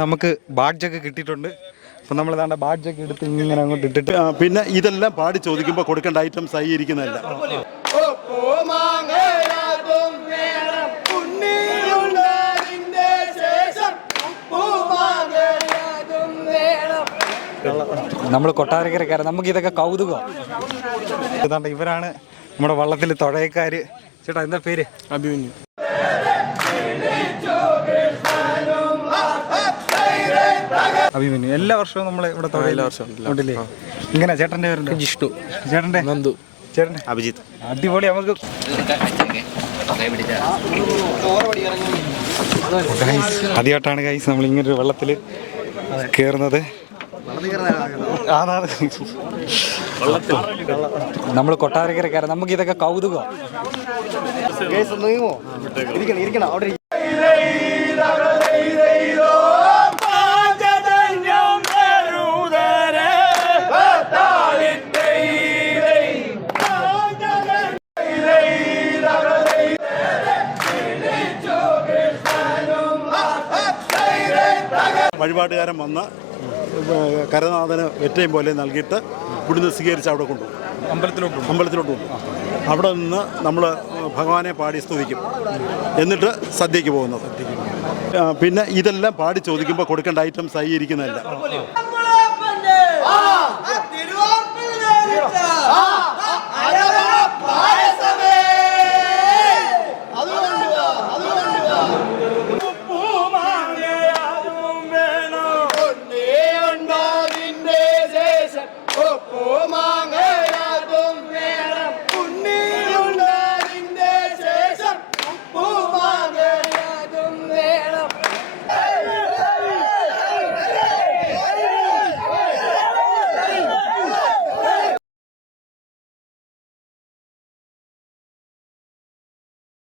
നമുക്ക് ബാഡ്ജൊക്കെ കിട്ടിയിട്ടുണ്ട്. അപ്പം നമ്മൾ ഇതാണ്ട് ബാഡ്ജൊക്കെ എടുത്ത് ഇങ്ങനെ അങ്ങോട്ട് ഇട്ടിട്ട് പിന്നെ ഇതെല്ലാം പാടി ചോദിക്കുമ്പോൾ കൊടുക്കേണ്ട ഐറ്റംസ് ആയി ഇരിക്കുന്നതല്ല. നമ്മൾ കൊട്ടാരക്കരക്കാരൻ നമുക്ക് ഇതൊക്കെ കൗതുകം. ഏതാണ്ട് ഇവരാണ് നമ്മുടെ വള്ളത്തിൽ തുഴയക്കാര്. ചേട്ടാ എന്താ പേര്? അഭിമന്യു. അഭിമന്യു എല്ലാ വർഷവും നമ്മൾ ഇവിടെ എല്ലാ വർഷവും. ഉണ്ട്. ഉണ്ടല്ലേ ഇങ്ങനെ ചേട്ടന്റെ പേരുണ്ട്? ജിഷ്ണു. ചേട്ടന്റെ? നന്ദു. ചേട്ടന്റെ? അഭിജിത്ത്. അടിപൊളി നമുക്ക് ആദ്യമായിട്ടാണ് ഗൈസ് നമ്മൾ ഇങ്ങനെ ഒരു വെള്ളത്തിൽ കയറുന്നത് നമ്മൾ കൊട്ടാരക്കര കയറാം നമുക്ക് ഇതൊക്കെ കൗതുകം. വഴിപാടുകാരൻ വന്ന് കരനാഥന് വെറ്റയും പോലെ നൽകിയിട്ട് ഇവിടുന്ന് സ്വീകരിച്ച് അവിടെ കൊണ്ടുപോകും. അമ്പലത്തിലോട്ട് അമ്പലത്തിലോട്ട് കൊണ്ടുപോകും. അവിടെ നിന്ന് നമ്മൾ ഭഗവാനെ പാടി സ്തുതിക്കും. എന്നിട്ട് സദ്യക്ക് പോകുന്നത്. പിന്നെ ഇതെല്ലാം പാടി ചോദിക്കുമ്പോൾ കൊടുക്കേണ്ട ഐറ്റംസ് ആയി ഇരിക്കുന്നതല്ല. Come on.